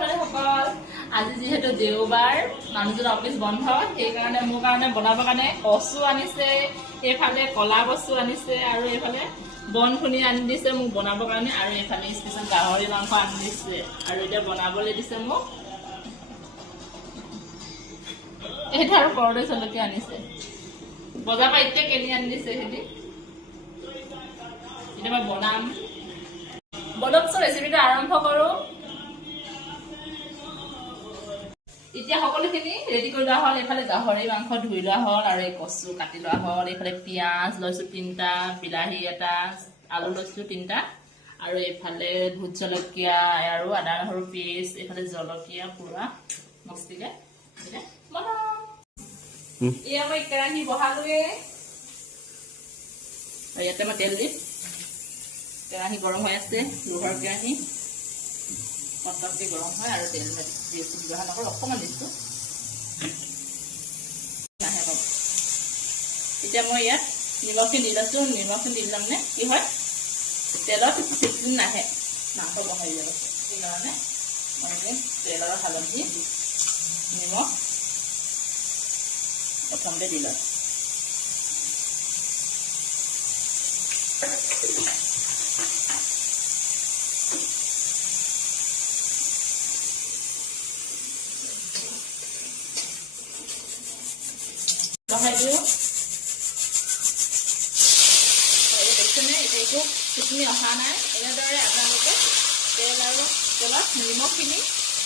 বন্ধুসকল আজি যেহেতু দেওবাৰ মানুহজন অফিস বন্ধ সেইকাৰণে মোৰ কাৰণে বনাবৰ কাৰণে কচু আনিছে এইফালে কলা কচু আনিছে আৰু এইফালে বনখুনি আনি দিছে মোক বনাবৰ কাৰণে আৰু এইফালে স্পেচিয়েল গাহৰি মাংস আনি দিছে আৰু এটা বনাবলৈ দিছে মোক এটা আৰু কৰদৈ জলকীয়া আনিছে বজাৰ পৰা এতিয়া কেনি আনি দিছে হেতি এটা মই বনাম বলকচোন ৰেচিপিটো আৰম্ভ কৰো এতিয়া সকলোখিনি ৰেডি কৰি লোৱা হ'ল এইফালে গাহৰি মাংস ধুই লোৱা হ'ল আৰু এই কচু কাটি লোৱা হ'ল এইফালে পিঁয়াজ লৈছো 3টা বিলাহী এটা আলু লৈছো 3টা আৰু এইফালে ভোট জলকীয়া আৰু আদা নহৰু পেষ্ট এইফালে জলকীয়া পুৰা মস্তিকে এটা বনাম এয়া মই কেৰাহী বহালোৱে আৰু ইয়াতে মই তেল দিম কেৰাহী গৰম হৈ আছে লোহাৰ কেৰাহী পটককে গৰম হয় আৰু তেল বেছি ব্যৱহাৰ নকৰো অকণমান দিছো নাহে পাব এতিয়া মই ইয়াত নিমখ দি লৈছো নিমখ দি দিলাম নে কি হয় তেলত চিটিন নাহে মাংস বহাই যাব সেইকাৰণে মই তেল আৰু হালধি নিমখ প্ৰথমতে দি লওঁ বহাই দিওঁ দেখিছেনে এইটো চিকমি অহা নাই এনেদৰে আপোনালোকে তেল আৰু তেলত নিমখখিনি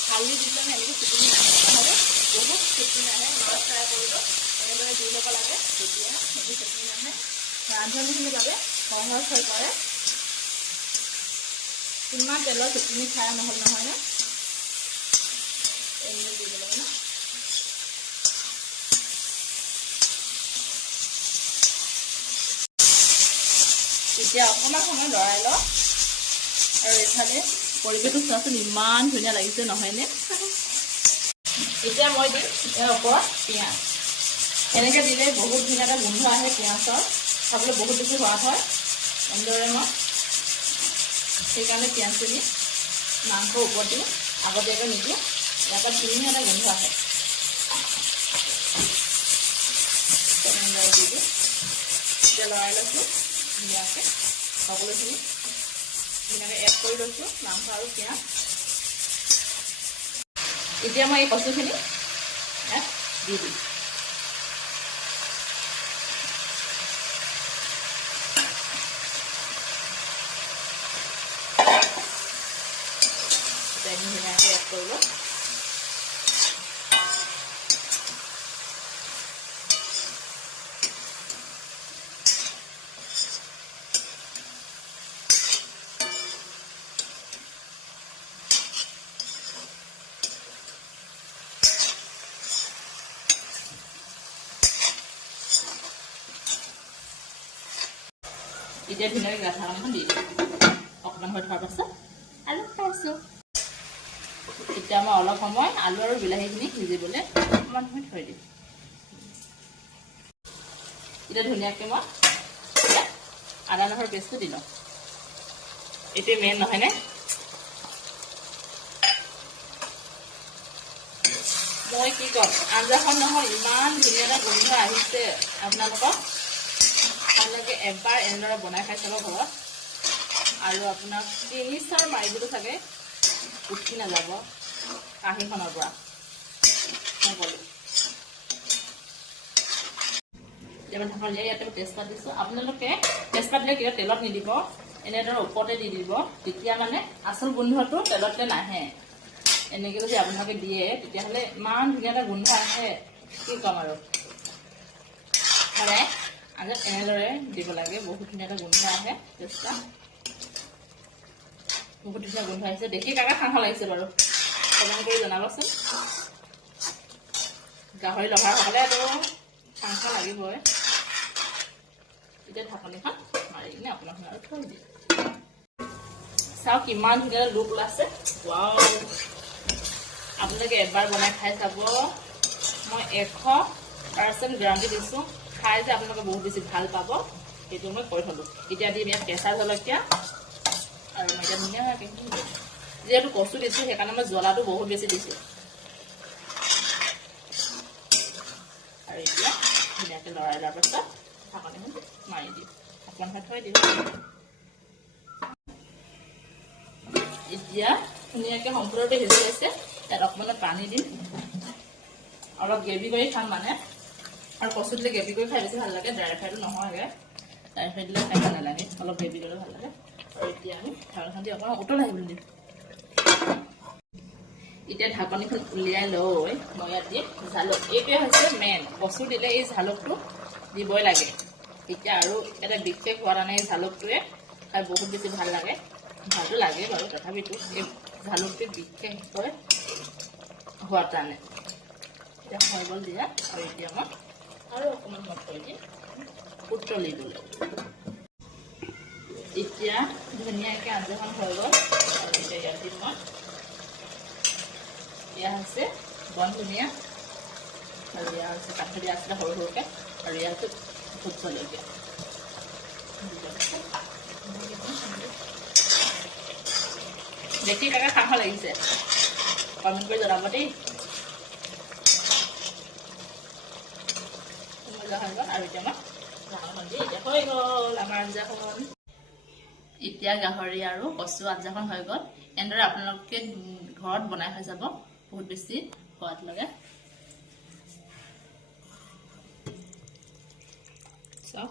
হালধি দিলে এনেকৈ চিকমি নাহে নহ'লে বহুত চিকমি নাহে মাছ ফ্ৰাই কৰিব এনেদৰে দি ল'ব লাগে তেতিয়া সেইটো চিকমি নাহে ৰান্ধনিখিনিৰ বাবে সহজ হৈ পৰে কিমান তেলৰ চিকমি খাই নহ'ল নহয়নে এনেদৰে দি দিব লাগে ন এতিয়া অকণমান সময় লৰাই লওঁ আৰু এইফালে পৰিৱেশটো চোৱাচোন ইমান ধুনীয়া লাগিছে নহয়নে এতিয়া মই দিম ইয়াৰ ওপৰত পিঁয়াজ এনেকৈ দিলে বহুত ধুনীয়া এটা গোন্ধ আহে পিঁয়াজৰ খাবলৈ বহুত বেছি সোৱাদ হয় এনেদৰে মই সেইকাৰণে পিঁয়াজখিনি মাংসৰ ওপৰত দিওঁ আগতীয়াকৈ নিদিওঁ ইয়াৰ পৰা ধুনীয়া এটা গোন্ধ আহে এনেদৰে দি দিওঁ এতিয়া লৰাই লৈছোঁ ধুনীয়াকৈ সকলোখিনি ধুনীয়াকৈ এড কৰি লৈছোঁ মাংস আৰু পিঁয়াজ এতিয়া মই এই কচুখিনি ইয়াত দি দিম ধুনীয়াকৈ এড কৰি লওঁ এতিয়া ধুনীয়াকৈ গাঠাখন দি দিম অকণমান হৈ থোৱাৰ পাছত আলু খাইছোঁ এতিয়া মই অলপ সময় আলু আৰু বিলাহীখিনি সিজিবলৈ অকণমান সময় থৈ দিম এতিয়া ধুনীয়াকৈ মই আদা নহৰু পেষ্টটো দি লওঁ এইটোৱে মেইন নহয়নে মই কি ক'ম আঞ্জাখন নহয় ইমান ধুনীয়া এটা গোন্ধ আহিছে আপোনালোকক আপোনালোকে এবাৰ এনেদৰে বনাই খাই চাব ঘৰত আৰু আপোনাক 3-4 মাৰিবলৈ চাগে উঠি নাযাব কাঁহীখনৰ পৰা মই ক'লোঁ এতিয়া ঢাকন দিয়া ইয়াতে তেজপাত দিছোঁ আপোনালোকে তেজপাত দিলে কেতিয়াও তেলত নিদিব এনেদৰে ওপৰতে দি দিব তেতিয়া মানে আচল গোন্ধটো তেলতকৈ নাহে এনেকৈ যদি আপোনালোকে দিয়ে তেতিয়াহ'লে ইমান ধুনীয়া এটা গোন্ধ আহে কি ক'ম আৰু সদায় আঞ্জাত এনেদৰে দিব লাগে বহুত ধুনীয়া এটা গোন্ধ আহে তেজপাত বহুত ধুনীয়া গোন্ধ আহিছে দেখি কাকা খাওঁ খাওঁ লাগিছে বাৰু কমেণ্ট কৰি জনাবচোন গাহৰি লভাৰসকলেতো খাওঁ খাওঁ লাগিবই এতিয়া ঢাকনিখন মাৰি কিনে অকণমান আৰু থৈ দিয়ে চাওক কিমান ধুনীয়া লুক ওলাইছে ৱাও আপোনালোকে এবাৰ বনাই খাই চাব মই 100% গেৰাণ্টি দিছোঁ খাই যে আপোনালোকে বহুত বেছি ভাল পাব সেইটো মই কৈ থলোঁ এতিয়া দিম ইয়াত কেঁচা জলকীয়া আৰু মই এতিয়া ধুনীয়াকৈ যেহেতু কচু দিছোঁ সেইকাৰণে মই জ্বলাটো বহুত বেছি দিছোঁ। আৰু এতিয়া ধুনীয়াকৈ লৰাই লোৱাৰ পাছত ঢাকনিখন মাৰি দিম, অকণমান থৈ দিম। এতিয়া ধুনীয়াকৈ সম্পূৰ্ণৰূপে সিজি গৈছে। ইয়াত অকণমান পানী দিম, অলপ গ্ৰেভি কৰি খাম মানে। আৰু কচু দিলে গ্ৰেভি কৰি খাই বেছি ভাল লাগে, ড্ৰাই ফ্ৰাইটো নহয়গৈ। ড্ৰাই ফ্ৰাই দিলে খাই ভাল নালাগে, অলপ গ্ৰেভি কৰিলে ভাল লাগে। আৰু এতিয়া আমি ঢাকনিখন দি অকণমান উতল আহিবলৈ দিম। এতিয়া ঢাকনিখন উলিয়াই লৈ মই ইয়াত দিম জালুক। এইটোৱে হৈছে মেইন, কচু দিলে এই জালুকটো দিবই লাগে। এতিয়া আৰু এটা বিশেষ সোৱাদ আনে এই জালুকটোৱে, খাই বহুত বেছি ভাল লাগে। ভালটো লাগে বাৰু, তথাপিতো এই জালুকটোৱে বিশেষকৈ সোৱাদ আনে। এতিয়া হৈ গ'ল দিয়া। আৰু এতিয়া মই আৰু অকণমান মই থৈ দিম উতলিবলৈ। এতিয়া ধুনীয়াকৈ আঞ্জাখন হৈ গ'ল। আৰু এতিয়া ইয়াত দিম মই, এয়া হৈছে বন ধনিয়া, আৰু এয়া হৈছে কাঠ দিয়া আছিলে সৰু সৰুকৈ, আৰু এয়া হৈছে ভোট জলকীয়া। দেখি তাকে খাব লাগিছে, কমেণ্ট কৰি জনাব দেই। মজা হৈ গ'ল। আৰু এতিয়া মই ঢাকনিখন দি এতিয়া হৈ গ'ল আমাৰ আঞ্জাখন। এতিয়া গাহৰি আৰু কচু আঞ্জাখন হৈ গ'ল। এনেদৰে আপোনালোকে ঘৰত বনাই খাই যাব, বহুত বেছি সোৱাদ লাগে। চাওক